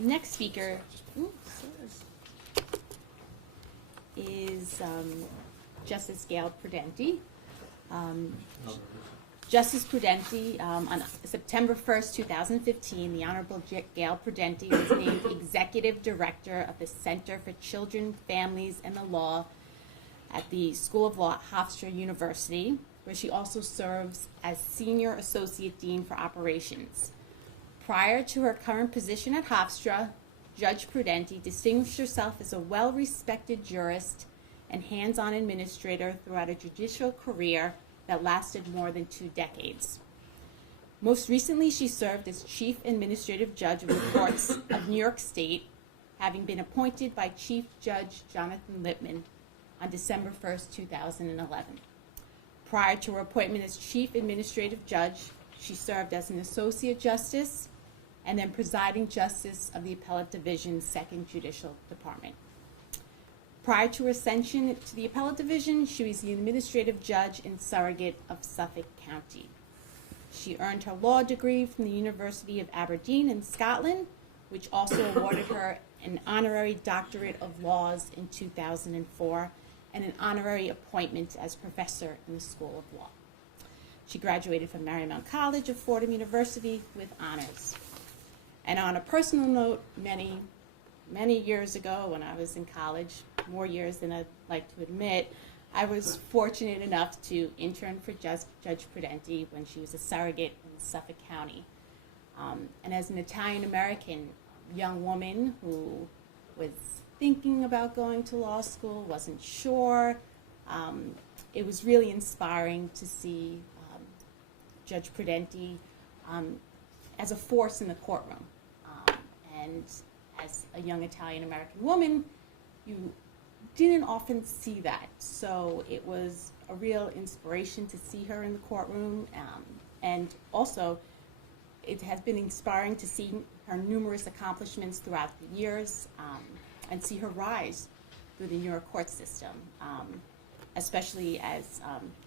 Next speaker is Justice Gail Prudenti. Justice Prudenti, on September 1st, 2015, the Honorable Gail Prudenti was named Executive Director of the Center for Children, Families, and the Law at the School of Law at Hofstra University, where she also serves as Senior Associate Dean for Operations. Prior to her current position at Hofstra, Judge Prudenti distinguished herself as a well-respected jurist and hands-on administrator throughout a judicial career that lasted more than 2 decades. Most recently, she served as Chief Administrative Judge of the Courts of New York State, having been appointed by Chief Judge Jonathan Lippman on December 1st, 2011. Prior to her appointment as Chief Administrative Judge, she served as an Associate Justice and then Presiding Justice of the Appellate Division's 2nd Judicial Department. Prior to her ascension to the Appellate Division, she was the Administrative Judge and Surrogate of Suffolk County. She earned her law degree from the University of Aberdeen in Scotland, which also awarded her an honorary doctorate of laws in 2004 and an honorary appointment as professor in the School of Law. She graduated from Marymount College of Fordham University with honors. And on a personal note, many years ago when I was in college, more years than I'd like to admit, I was fortunate enough to intern for Judge Prudenti when she was a surrogate in Suffolk County. And as an Italian-American young woman who was thinking about going to law school, wasn't sure, it was really inspiring to see Judge Prudenti as a force in the courtroom. And as a young Italian-American woman, you didn't often see that. So it was a real inspiration to see her in the courtroom. And also, it has been inspiring to see her numerous accomplishments throughout the years and see her rise through the New York court system, especially as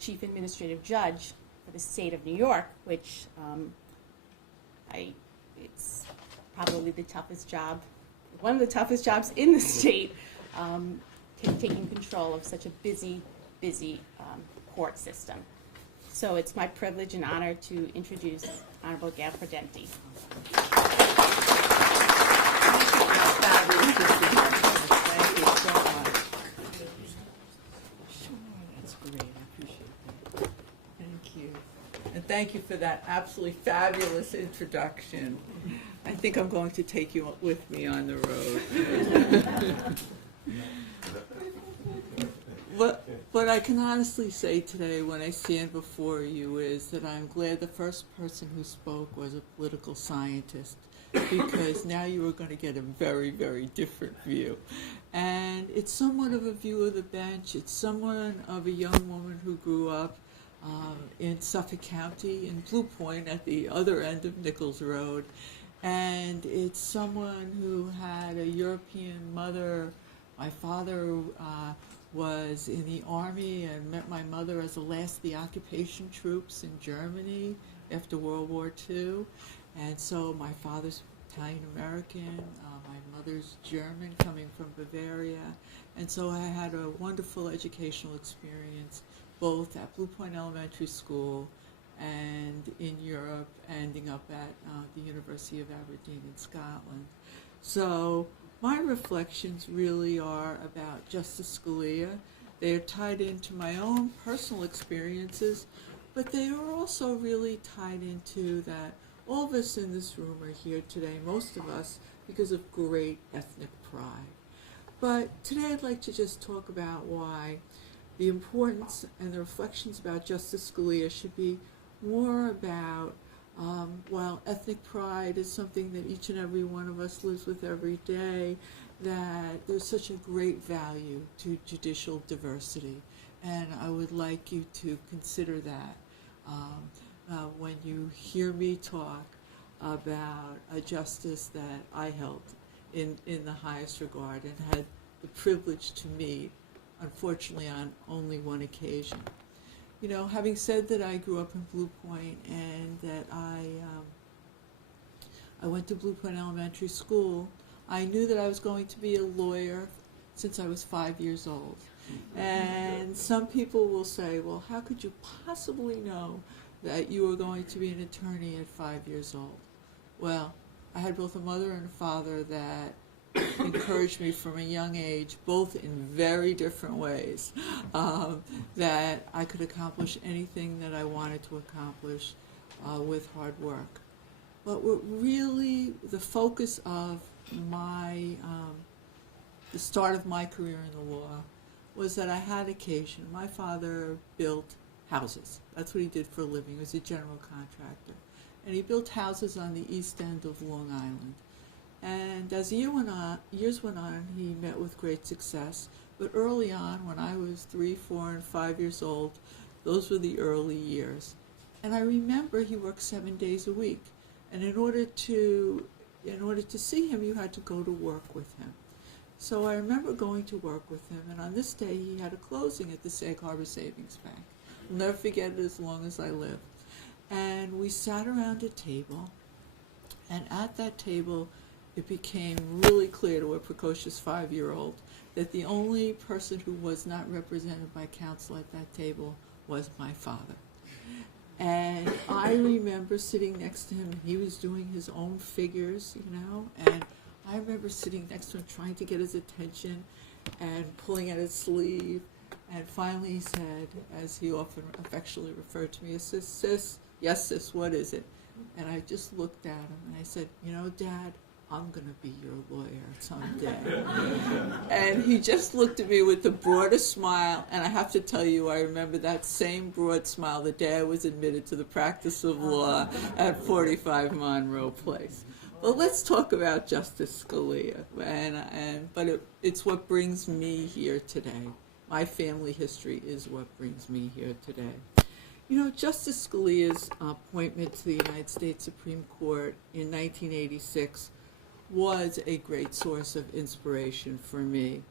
Chief Administrative Judge for the state of New York, which it's probably the toughest job, one of the toughest jobs in the state, taking control of such a busy court system. So it's my privilege and honor to introduce Honorable Gail Prudenti. Thank you so much. Sure, that's great. I appreciate that. Thank you. And thank you for that absolutely fabulous introduction. I think I'm going to take you with me on the road. What I can honestly say today when I stand before you is that I'm glad the first person who spoke was a political scientist, because now you are going to get a very, very different view. And it's somewhat of a view of the bench. It's somewhat of a young woman who grew up in Suffolk County, in Blue Point at the other end of Nichols Road. And it's someone who had a European mother. My father was in the Army and met my mother as the last of the occupation troops in Germany after World War II. And so my father's Italian-American, my mother's German, coming from Bavaria. And so I had a wonderful educational experience, both at Blue Point Elementary School and in Europe, ending up at the University of Aberdeen in Scotland. So my reflections really are about Justice Scalia. They are tied into my own personal experiences, but they are also really tied into that all of us in this room are here today, most of us, because of great ethnic pride. But today I'd like to just talk about why the importance and the reflections about Justice Scalia should be more about, while ethnic pride is something that each and every one of us lives with every day, that there's such a great value to judicial diversity. And I would like you to consider that when you hear me talk about a justice that I held in the highest regard and had the privilege to meet, unfortunately, on only one occasion. You know, having said that I grew up in Blue Point and that I I went to Blue Point Elementary School. I knew that I was going to be a lawyer since I was 5 years old. And some people will say, well, how could you possibly know that you were going to be an attorney at 5 years old? Well, I had both a mother and a father that encouraged me from a young age, both in very different ways, that I could accomplish anything that I wanted to accomplish with hard work. But what really the focus of the start of my career in the law was that I had occasion. My father built houses. That's what he did for a living. He was a general contractor. And he built houses on the east end of Long Island. And as years went on, he met with great success. But early on, when I was 3, 4, and 5 years old, those were the early years. And I remember he worked 7 days a week. And in order to see him, you had to go to work with him. So I remember going to work with him, and on this day he had a closing at the Sag Harbor Savings Bank. I'll never forget it as long as I live. And we sat around a table, and at that table it became really clear to a precocious 5-year-old that the only person who was not represented by counsel at that table was my father. And I remember sitting next to him, and he was doing his own figures, and I remember sitting next to him trying to get his attention and pulling at his sleeve. And finally he said, as he often affectionately referred to me as sis, yes, sis, what is it? And I just looked at him and I said, Dad, I'm going to be your lawyer someday. And he just looked at me with the broadest smile, and I have to tell you, I remember that same broad smile the day I was admitted to the practice of law at 45 Monroe Place. Well, let's talk about Justice Scalia, but it's what brings me here today. My family history is what brings me here today. Justice Scalia's appointment to the United States Supreme Court in 1986 was a great source of inspiration for me,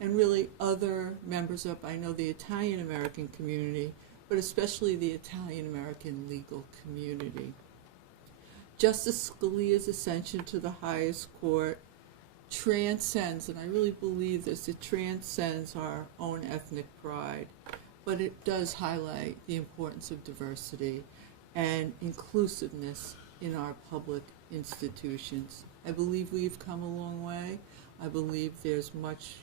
and really other members of, I know, the Italian-American community, but especially the Italian-American legal community. Justice Scalia's ascension to the highest court transcends, and I really believe this, it transcends our own ethnic pride, but it does highlight the importance of diversity and inclusiveness in our public institutions. I believe we've come a long way. I believe there's much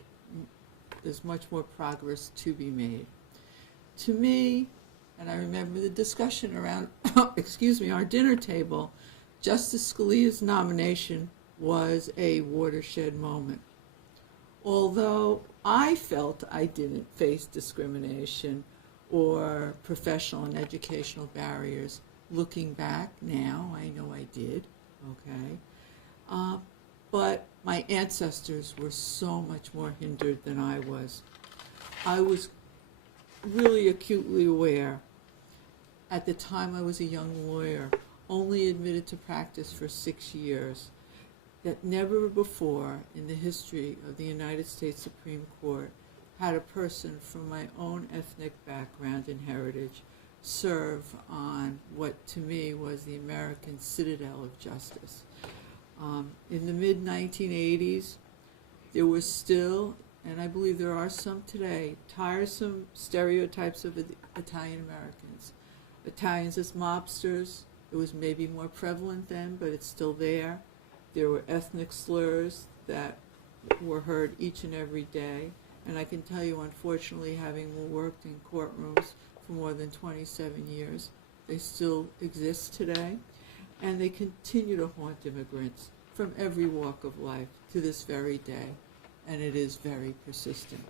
more progress to be made. To me, and I remember the discussion around, our dinner table, Justice Scalia's nomination was a watershed moment. Although I felt I didn't face discrimination or professional and educational barriers, looking back now, I know I did, okay? But my ancestors were so much more hindered than I was. I was really acutely aware at the time I was a young lawyer, only admitted to practice for 6 years, that never before in the history of the United States Supreme Court had a person from my own ethnic background and heritage serve on what to me was the American citadel of justice. In the mid-1980s, there were still, and I believe there are some today, tiresome stereotypes of Italian Americans. Italians as mobsters, it was maybe more prevalent then, but it's still there. There were ethnic slurs that were heard each and every day. And I can tell you, unfortunately, having worked in courtrooms for more than 27 years, they still exist today. And they continue to haunt immigrants from every walk of life to this very day. And it is very persistent.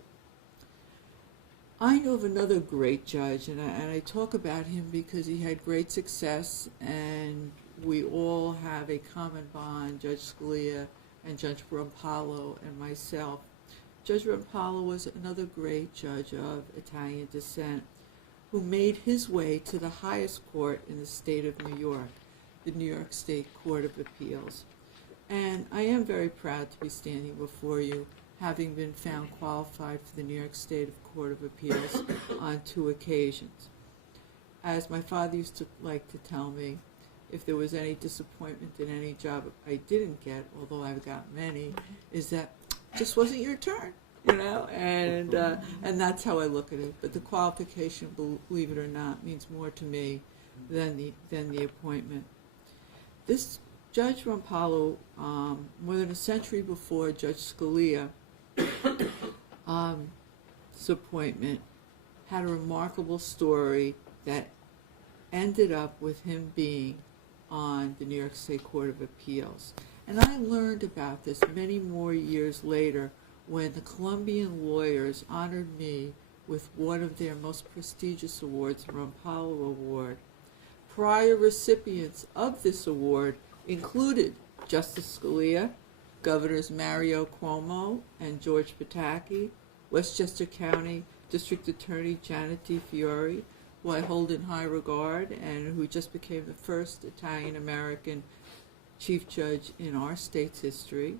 I know of another great judge, and I talk about him because he had great success, and we all have a common bond, Judge Scalia and Judge Rompallo and myself. Judge Rompallo was another great judge of Italian descent who made his way to the highest court in the state of New York, the New York State Court of Appeals. And I am very proud to be standing before you, having been found qualified for the New York State Court of Appeals on 2 occasions. As my father used to like to tell me, if there was any disappointment in any job I didn't get, although I've got many, is that just wasn't your turn, you know, and that's how I look at it. But the qualification, believe it or not, means more to me than the appointment. This Judge Rompalo, more than a century before Judge Scalia, his appointment, had a remarkable story that ended up with him being on the New York State Court of Appeals. And I learned about this many more years later when the Colombian lawyers honored me with one of their most prestigious awards, the Rompalo Award. Prior recipients of this award included Justice Scalia, Governors Mario Cuomo and George Pataki, Westchester County District Attorney Janet DiFiore, who I hold in high regard and who just became the first Italian-American chief judge in our state's history.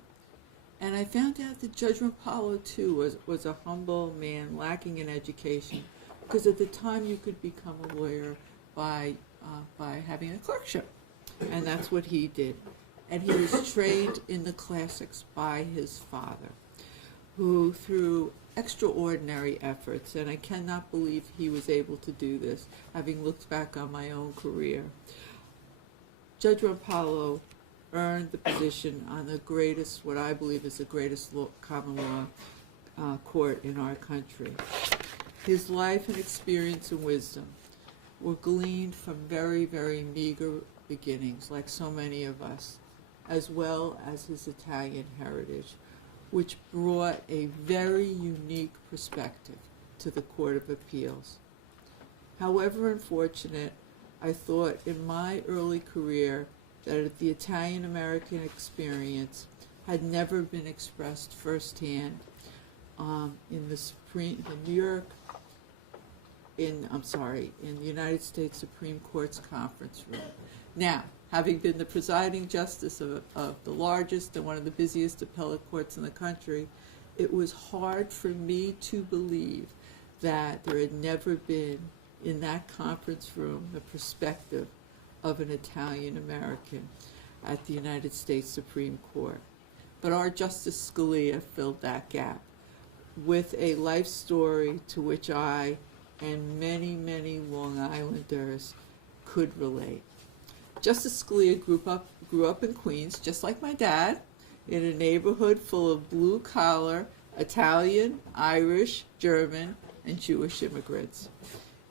And I found out that Judge Rompalo, too, was a humble man lacking in education, because at the time you could become a lawyer by having a clerkship. And that's what he did. And he was trained in the classics by his father, who through extraordinary efforts, and I cannot believe he was able to do this, having looked back on my own career. Judge Rompalo earned the position on the greatest, what I believe is the greatest common law court in our country. His life and experience and wisdom were gleaned from very, very meager beginnings, like so many of us, as well as his Italian heritage, which brought a very unique perspective to the Court of Appeals. However unfortunate, I thought in my early career that the Italian-American experience had never been expressed firsthand in the United States Supreme Court's conference room. Now, having been the presiding justice of the largest and one of the busiest appellate courts in the country, it was hard for me to believe that there had never been in that conference room the perspective of an Italian-American at the United States Supreme Court. But our Justice Scalia filled that gap with a life story to which I and many, many Long Islanders could relate. Justice Scalia grew up in Queens, just like my dad, in a neighborhood full of blue-collar Italian, Irish, German, and Jewish immigrants.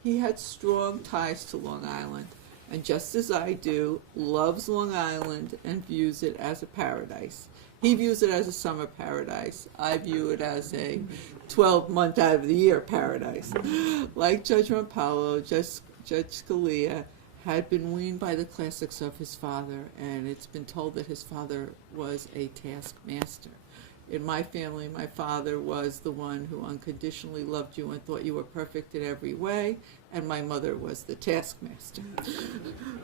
He had strong ties to Long Island, and just as I do, loves Long Island and views it as a paradise. He views it as a summer paradise. I view it as a 12-month out of the year paradise. Like Judge Rompalo, Judge Scalia had been weaned by the classics of his father, and it's been told that his father was a taskmaster. In my family, my father was the one who unconditionally loved you and thought you were perfect in every way, and my mother was the taskmaster.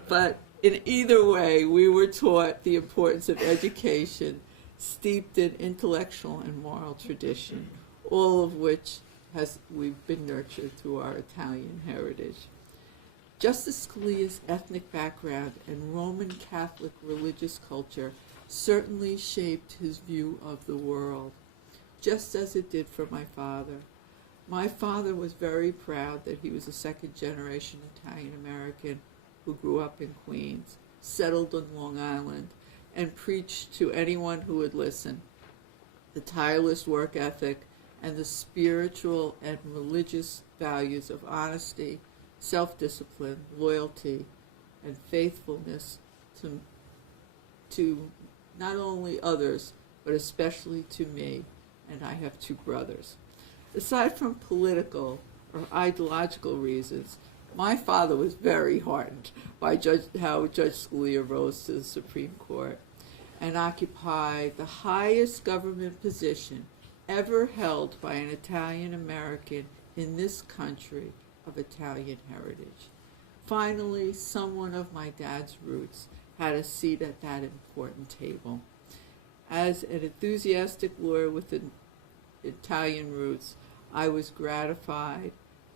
But in either way, we were taught the importance of education, steeped in intellectual and moral tradition, all of which we've been nurtured through our Italian heritage. Justice Scalia's ethnic background and Roman Catholic religious culture certainly shaped his view of the world, just as it did for my father. My father was very proud that he was a second-generation Italian-American who grew up in Queens, settled on Long Island, and preached to anyone who would listen the tireless work ethic and the spiritual and religious values of honesty, self-discipline, loyalty, and faithfulness to not only others, but especially to me, and I have two brothers. Aside from political or ideological reasons, my father was very heartened by how Judge Scalia rose to the Supreme Court and occupied the highest government position ever held by an Italian-American in this country of Italian heritage. Finally, someone of my dad's roots had a seat at that important table. As an enthusiastic lawyer with Italian roots, I was gratified,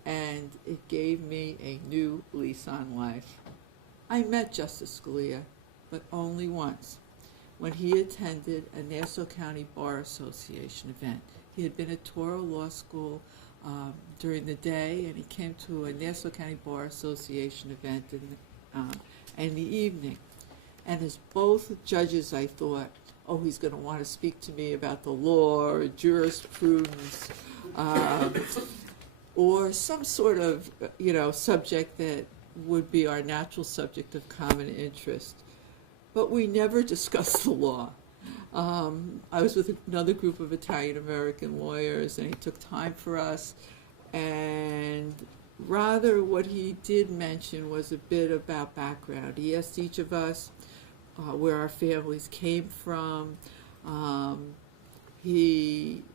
and it gave me a new lease on life. I met Justice Scalia, but only once, when he attended a Nassau County Bar Association event. He had been at Toro Law School during the day, and he came to a Nassau County Bar Association event in the evening. And as both judges, I thought, oh, he's going to want to speak to me about the law or jurisprudence or some sort of, subject that would be our natural subject of common interest. But we never discussed the law. I was with another group of Italian-American lawyers, and he took time for us. And rather, what he did mention was a bit about background. He asked each of us where our families came from. It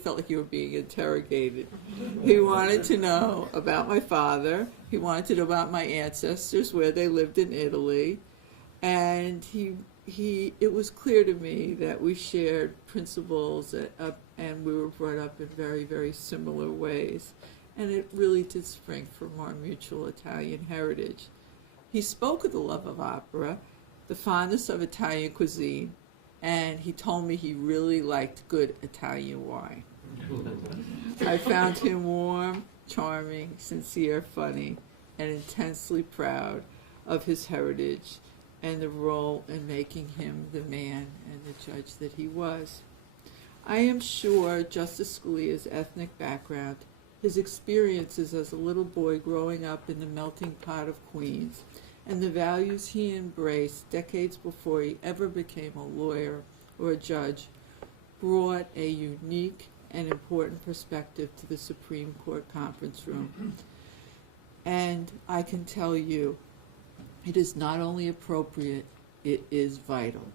felt like you were being interrogated. He wanted to know about my father. He wanted to know about my ancestors, where they lived in Italy. And it was clear to me that we shared principles and we were brought up in very, very similar ways. And it really did spring from our mutual Italian heritage. He spoke of the love of opera, the fondness of Italian cuisine, and he told me he really liked good Italian wine. I found him warm, charming, sincere, funny, and intensely proud of his heritage and the role in making him the man and the judge that he was. I am sure Justice Scalia's ethnic background, his experiences as a little boy growing up in the melting pot of Queens, and the values he embraced decades before he ever became a lawyer or a judge, brought a unique and important perspective to the Supreme Court conference room. And I can tell you, it is not only appropriate, it is vital.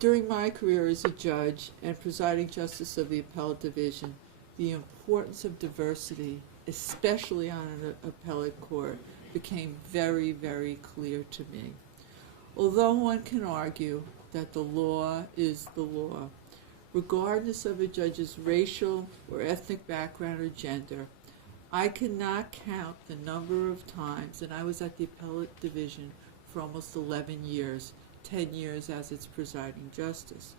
During my career as a judge and presiding justice of the appellate division, the importance of diversity, especially on an appellate court, became very, very clear to me. Although one can argue that the law is the law, regardless of a judge's racial or ethnic background or gender, I cannot count the number of times, and I was at the appellate division for almost 11 years, 10 years as its presiding justice.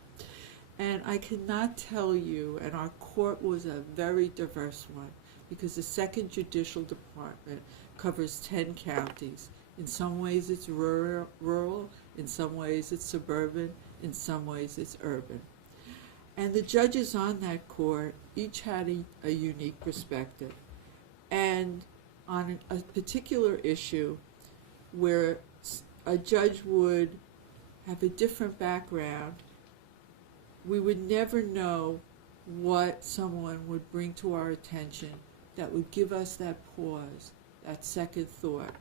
And I cannot tell you, and our court was a very diverse one, because the Second Judicial Department covers 10 counties. In some ways it's rural, in some ways it's suburban, in some ways it's urban. And the judges on that court each had a unique perspective. And on a particular issue where a judge would have a different background, we would never know what someone would bring to our attention that would give us that pause, that second thought.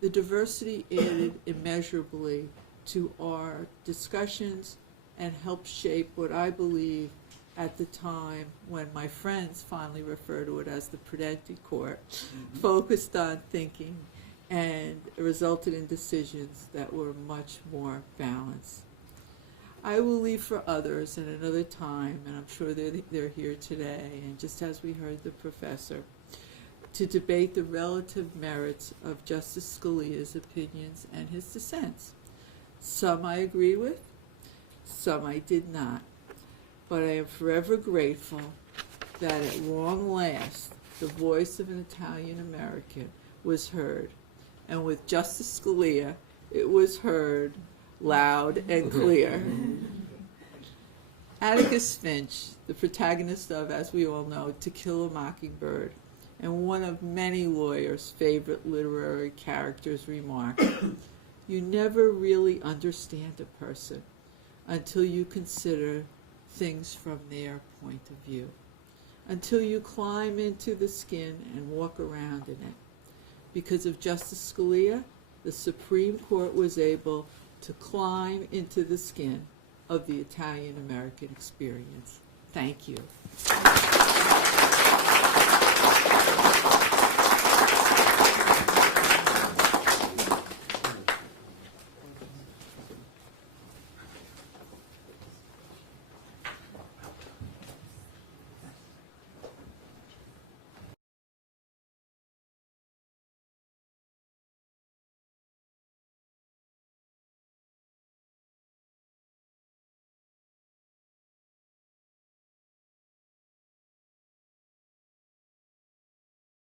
The diversity added immeasurably to our discussions and helped shape what I believe at the time, when my friends finally refer to it as the Prudenti Court, focused on thinking and resulted in decisions that were much more balanced. I will leave for others at another time, and I'm sure they're here today, and just as we heard the professor, to debate the relative merits of Justice Scalia's opinions and his dissents. Some I agree with, some I did not. But I am forever grateful that at long last, the voice of an Italian American was heard. And with Justice Scalia, it was heard loud and clear. Atticus Finch, the protagonist of, as we all know, To Kill a Mockingbird, and one of many lawyers' favorite literary characters, remarked, "You never really understand a person until you consider things from their point of view, until you climb into the skin and walk around in it." Because of Justice Scalia, the Supreme Court was able to climb into the skin of the Italian-American experience. Thank you.